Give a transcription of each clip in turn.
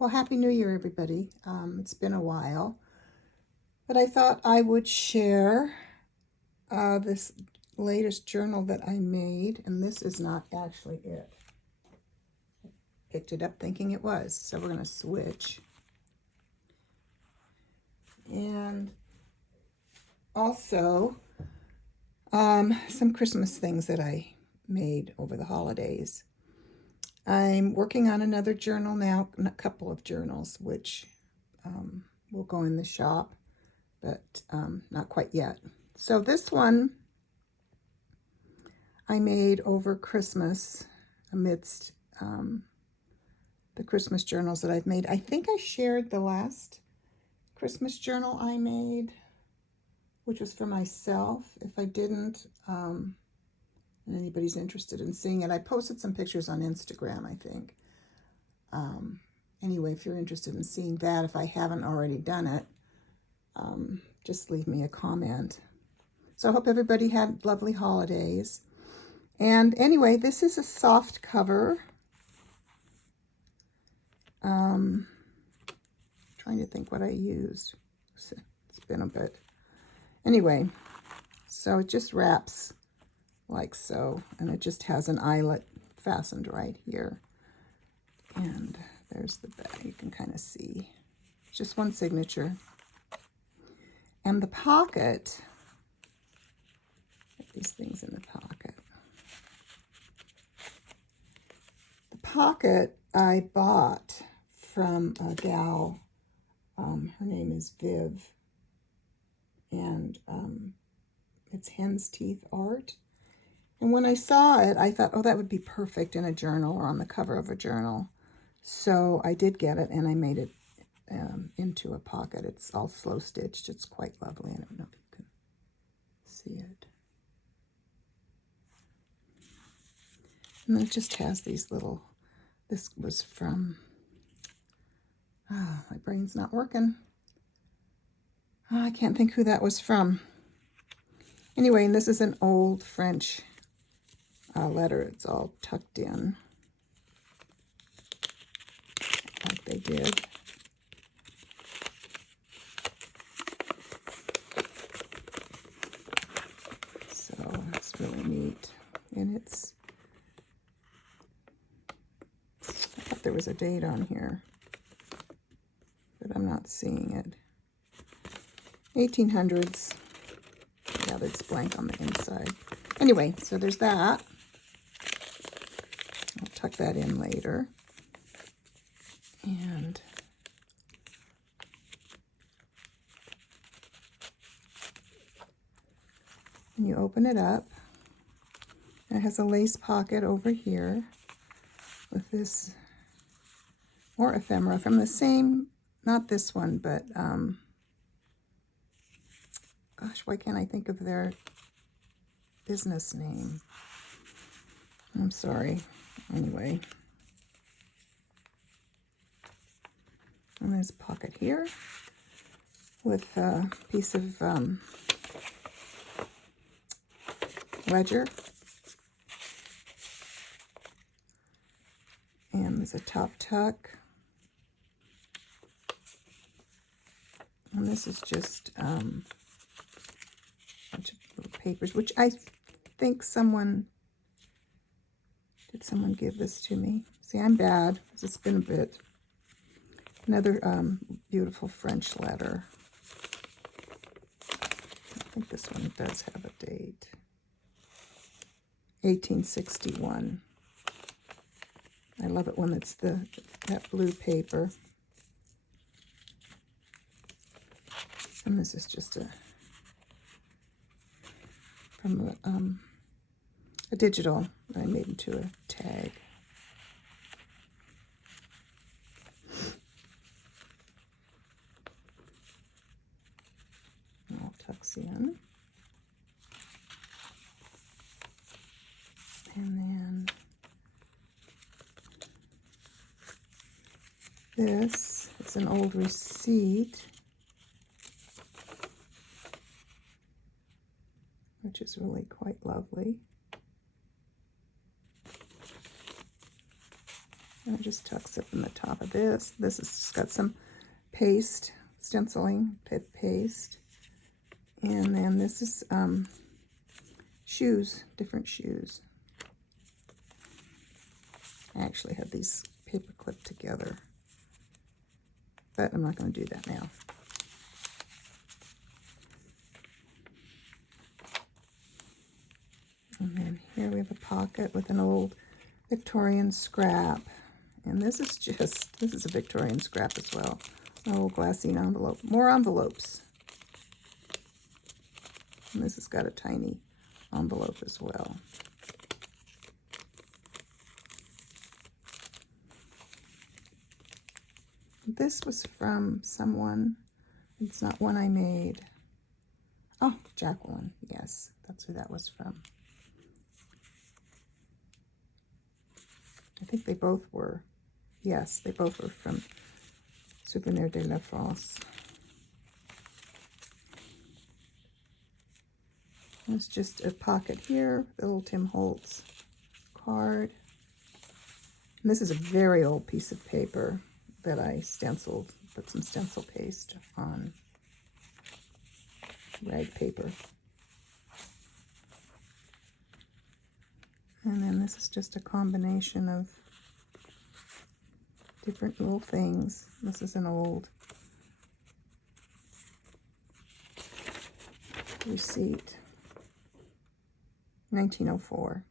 Well, Happy New Year, everybody. It's been a while, but I thought I would share this latest journal that I made, and this is not actually it. I picked it up thinking it was, so we're going to switch. And also, some Christmas things that I made over the holidays. I'm working on another journal now, a couple of journals, which will go in the shop, but not quite yet. So this one I made over Christmas amidst the Christmas journals that I've made. I think I shared the last Christmas journal I made, which was for myself. If I didn't, and anybody's interested in seeing it, I posted some pictures on Instagram, I think. Anyway, if you're interested in seeing that, if I haven't already done it, just leave me a comment. So I hope everybody had lovely holidays. And anyway, this is a soft cover. Trying to think what I used. It's been a bit. Anyway, so it just wraps like so, and it just has an eyelet fastened right here. And there's the back. You can kind of see. It's just one signature. And the pocket, put these things in the pocket. The pocket I bought from a gal. Her name is Viv, and it's Hen's Teeth Art. And when I saw it, I thought, oh, that would be perfect in a journal or on the cover of a journal. So I did get it, and I made it into a pocket. It's all slow stitched. It's quite lovely. I don't know if you can see it. And then it just has these little, this was from, my brain's not working. I can't think who that was from. Anyway, and this is an old French letter. It's all tucked in like they did. So it's really neat. And it's, I thought there was a date on here, but I'm not seeing it. 1800s. Yeah, that's blank on the inside. Anyway, so there's that. I'll tuck that in later. And when you open it up, it has a lace pocket over here with this more ephemera from the same, not this one, but gosh, why can't I think of their business name? I'm sorry. Anyway. And there's a pocket here with a piece of ledger. And there's a top tuck. And this is just a bunch of little papers, which I think did someone give this to me? See, I'm bad, because it's been a bit. Another beautiful French letter. I think this one does have a date. 1861. I love it when it's that blue paper. And this is just from a digital that I made into a tag. All tucks in. And then this is an old receipt, which is really quite lovely. And it just tucks up in the top of this. This has just got some paste, stenciling, paste. And then this is shoes, different shoes. I actually have these paper clipped together, but I'm not going to do that now. And then here we have a pocket with an old Victorian scrap. And this is a Victorian scrap as well. An old glassine envelope. More envelopes. And this has got a tiny envelope as well. This was from someone. It's not one I made. Oh, Jacqueline. Yes, that's who that was from. I think they both were. Yes, they both were from Souvenir de la France. There's just a pocket here, the little Tim Holtz card. And this is a very old piece of paper that I stenciled, put some stencil paste on rag paper. And then this is just a combination of different little things. This is an old receipt, 1904.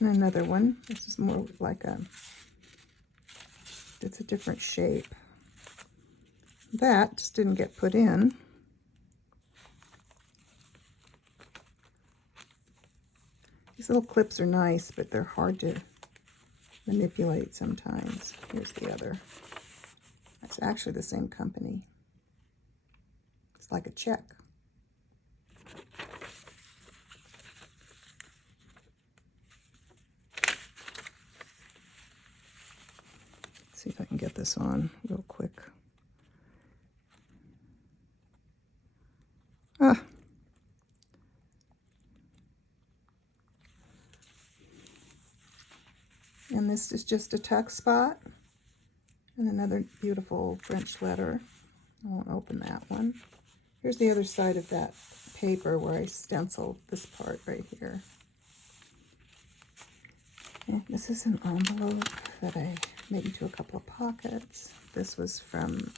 And another one. This is more like it's a different shape. That just didn't get put in. These little clips are nice, but they're hard to manipulate sometimes. Here's the other. It's actually the same company. It's like a check. See if I can get this on real quick. And this is just a tuck spot. And another beautiful French letter. I won't open that one. Here's the other side of that paper where I stenciled this part right here. And this is an envelope that I made into a couple of pockets. This was from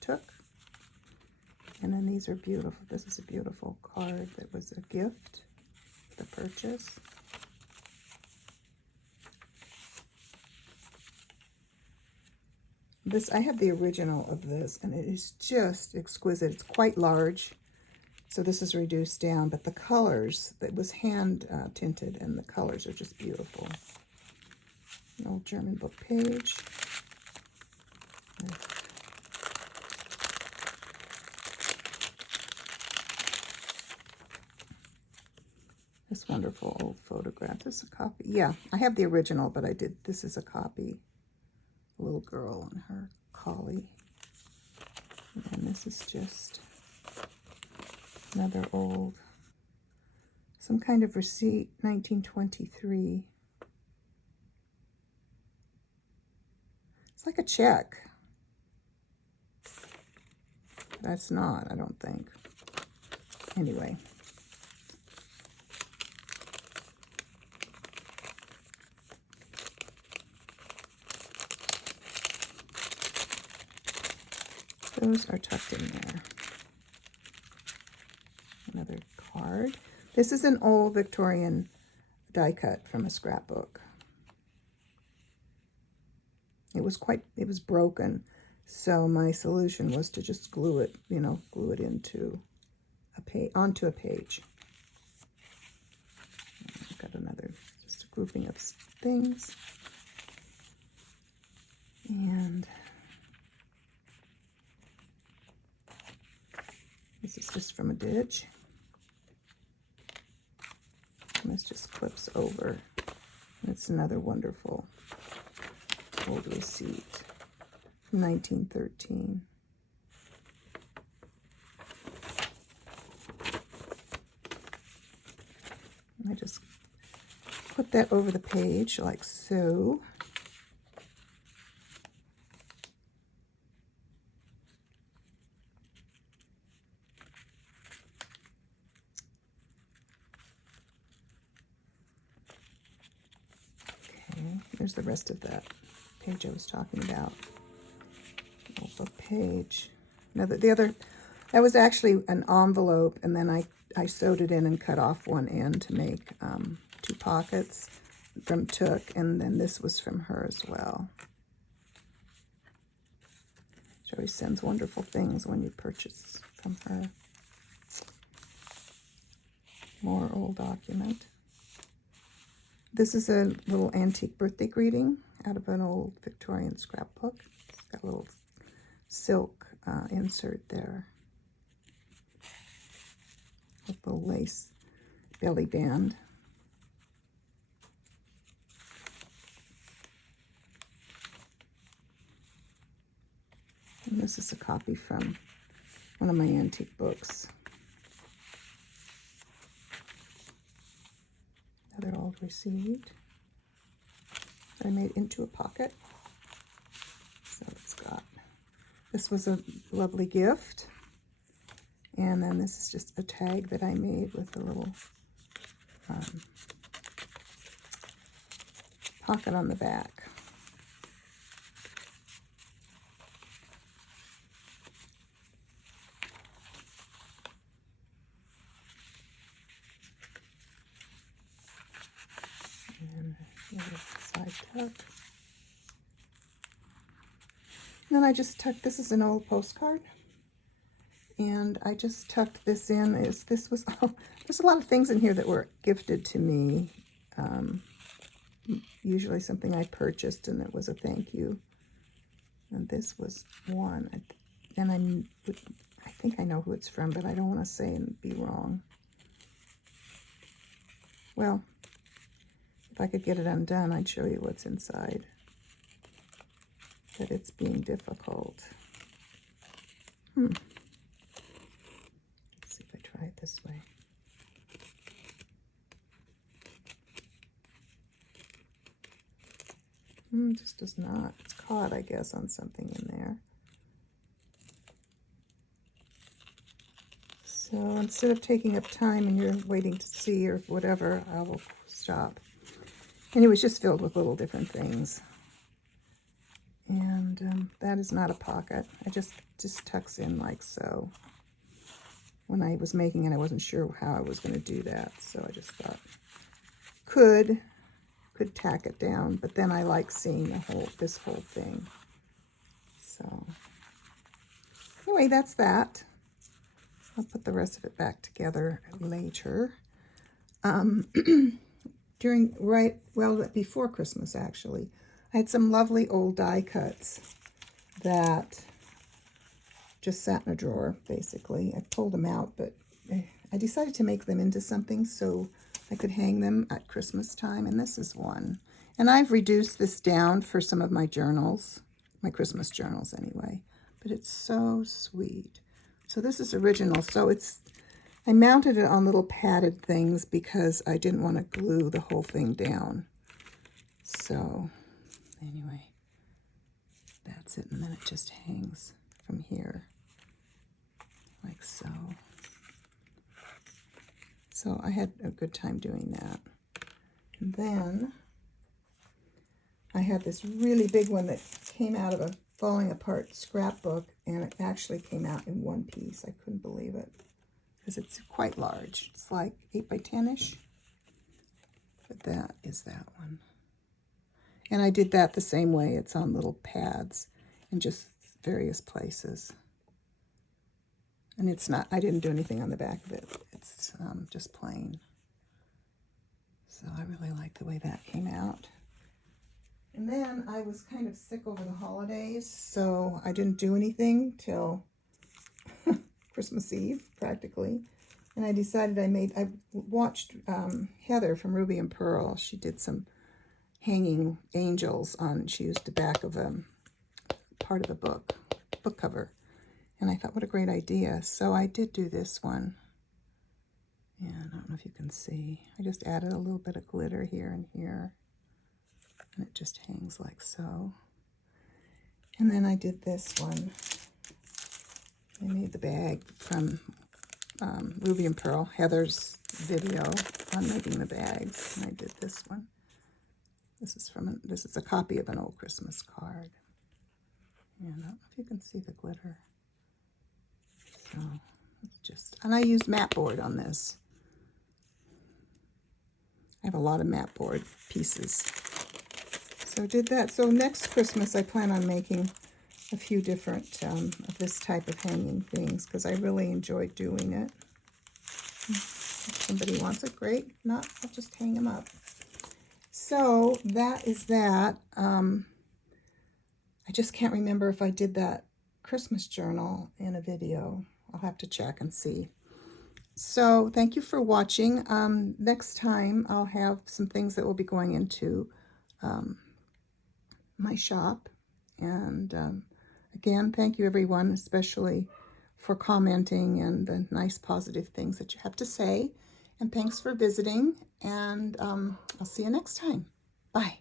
Took. And then these are beautiful. This is a beautiful card that was a gift, the purchase. This, I have the original of this, and it is just exquisite. It's quite large, so this is reduced down, but the colors, that was hand tinted, and the colors are just beautiful. An old German book page. This wonderful old photograph. This is a copy. Yeah, I have the original, but this is a copy. A little girl and her collie. And this is just another old, some kind of receipt, 1923. It's like a check. That's not, I don't think. Anyway. Those are tucked in there. Another card. This is an old Victorian die cut from a scrapbook. It was broken, so my solution was to just glue it, glue it into onto a page. I've got another, just a grouping of things. And this is just from a ditch. And this just clips over. It's another wonderful old receipt, 1913. I just put that over the page like so. Okay, here's the rest of that page I was talking about. Book page. Now the other, that was actually an envelope, and then I sewed it in and cut off one end to make 2 pockets from Took, and then this was from her as well. She always sends wonderful things when you purchase from her. More old document. This is a little antique birthday greeting out of an old Victorian scrapbook. It's got a little silk insert there with a little lace belly band. And this is a copy from one of my antique books. Another old receipt that I made into a pocket. So it's got, this was a lovely gift. And then this is just a tag that I made with a little pocket on the back. And side tuck. And then I just tucked, this is an old postcard. And I just tucked this in. This was, oh, there's a lot of things in here that were gifted to me. Usually something I purchased and it was a thank you. And this was one. And I think I know who it's from, but I don't want to say and be wrong. Well, if I could get it undone, I'd show you what's inside. But it's being difficult. Let's see if I try it this way. It just does not. It's caught, I guess, on something in there. So instead of taking up time and you're waiting to see or whatever, I will stop. And it was just filled with little different things. And that is not a pocket. I just tucks in like so. When I was making it, I wasn't sure how I was going to do that. So I just thought, could tack it down, but then I like seeing this whole thing. So anyway, that's that. I'll put the rest of it back together later. Before Christmas actually, I had some lovely old die cuts that just sat in a drawer, basically. I pulled them out, but I decided to make them into something so I could hang them at Christmas time, and this is one. And I've reduced this down for some of my journals, my Christmas journals anyway, but it's so sweet. So this is original. So I mounted it on little padded things because I didn't want to glue the whole thing down. So anyway, that's it, and then it just hangs from here like so. So I had a good time doing that. And then I had this really big one that came out of a falling apart scrapbook, and it actually came out in one piece. I couldn't believe it because it's quite large. It's like 8 by 10-ish. But that is that one. And I did that the same way. It's on little pads in just various places. And it's not, I didn't do anything on the back of it. It's just plain. So I really like the way that came out. And then I was kind of sick over the holidays, so I didn't do anything till Christmas Eve, practically. And I decided I watched Heather from Ruby and Pearl. She did some hanging angels on, she used the back of a part of a book cover. And I thought, what a great idea. So I did do this one. And I don't know if you can see. I just added a little bit of glitter here and here. And it just hangs like so. And then I did this one. I made the bag from Ruby and Pearl, Heather's video on making the bags. And I did this one. This is a copy of an old Christmas card. And I don't know if you can see the glitter. So it's just, and I used mat board on this. I have a lot of mat board pieces. So I did that. So next Christmas I plan on making a few different of this type of hanging things because I really enjoyed doing it. If somebody wants it, great. If not, I'll just hang them up. So that is that. I just can't remember if I did that Christmas journal in a video. I'll have to check and see. So thank you for watching. Next time I'll have some things that will be going into my shop. And again, thank you everyone, especially for commenting and the nice positive things that you have to say. And thanks for visiting. And I'll see you next time. Bye.